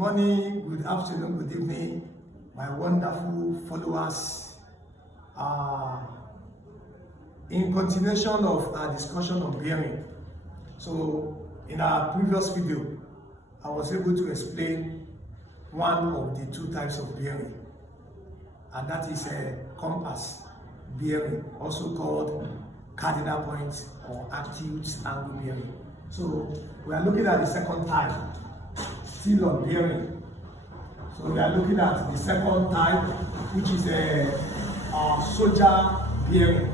morning, good afternoon, good evening, my wonderful followers. In continuation of our discussion on bearing, so in our previous video, I was able to explain one of the two types of bearing, and that is a compass bearing, also called cardinal point or acute angle bearing. So we are looking at the second type, still on bearing. So we are looking at the second type, which is a soldier bearing.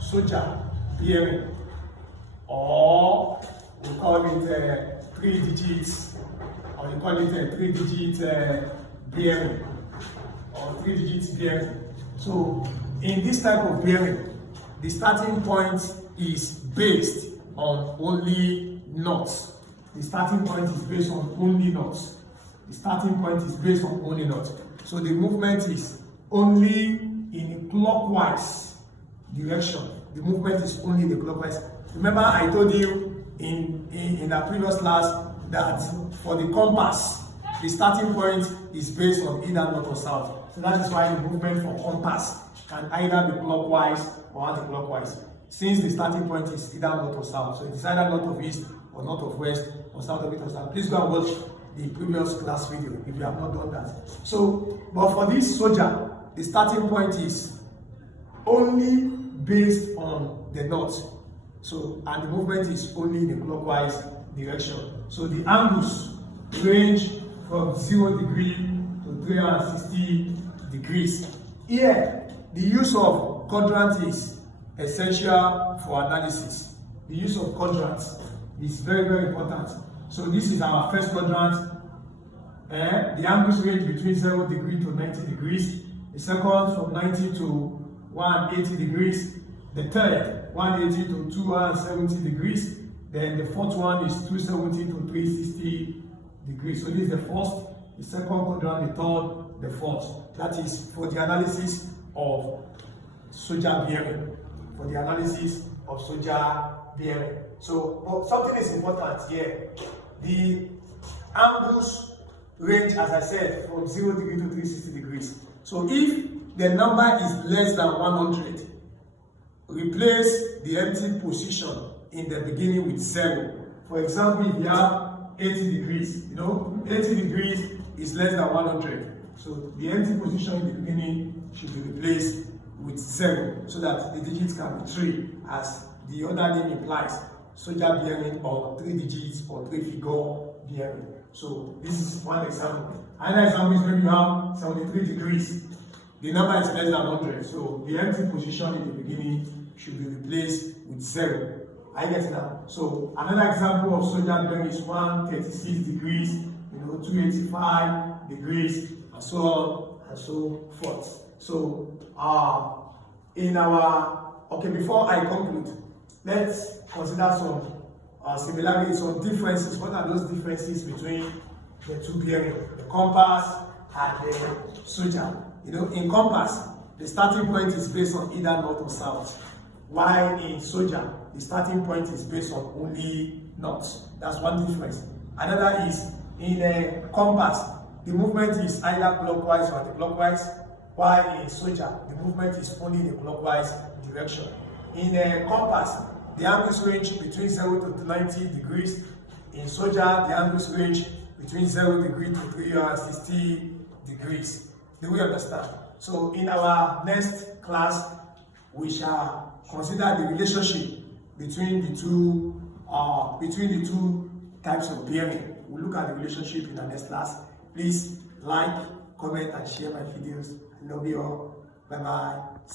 Soldier bearing, or we call it 3 digits, or you call it a 3-digit bearing, or 3 digits bearing. So in this type of bearing, the starting point is based on only knots. The starting point is based on only knots. The starting point is based on only knots. So the movement is only in a clockwise direction. The movement is only in the clockwise. Remember, I told you in our previous class that for the compass, the starting point is based on either north or south. So that is why the movement for compass can either be clockwise or anti-clockwise, since the starting point is either north or south. So it's either north of east or north of west or south of east or south. Please go and watch the previous class video if you have not done that. So, but for this soldier, the starting point is only based on the north. So, and the movement is only in the clockwise direction. So the angles range from 0 degree to 360 degrees. Here, the use of quadrant is essential for analysis. The use of quadrants is very, very important. So this is our first quadrant. The angles range between 0 degree to 90 degrees. The second from 90 to 180 degrees. The third, 180 to 270 degrees. Then the fourth one is 270 to 360 degrees. So this is the first, the second quadrant, the third, the fourth. That is for the analysis of soldier bearing. For the analysis of soldier bearing. So, but something is important here. The angles range, as I said, from 0 degree to 360 degrees. So if the number is less than 100, replace the empty position in the beginning with 0. For example, if you have 80 degrees, 80 degrees is less than 100. So the empty position in the beginning should be replaced with 0, so that the digits can be 3, as the other name implies, soldier bearing, or 3 digits or 3-figure bearing. So this is one example. Another example is when you have 73 degrees. The number is less than 100, so the empty position in the beginning should be replaced with 0. I get it now. So another example of soldier bearing is 136 degrees, 285 degrees, and so on and so forth. So before I conclude, let's consider some similarities, some differences. What are those differences between the two bearing, the compass and the soldier? In compass, the starting point is based on either north or south, while in soldier, the starting point is based on only north. That's one difference. Another is in a compass, the movement is either clockwise or anti-clockwise, while in soldier, the movement is only in the clockwise direction. In a compass, the angles range between 0 to 90 degrees. In soldier, the angles range between 0 degree to 360 degrees. Do we understand? So in our next class, we shall consider the relationship between the two types of bearing. We'll look at the relationship in our next class. Please like, comment, and share my videos. I love you all. Bye-bye.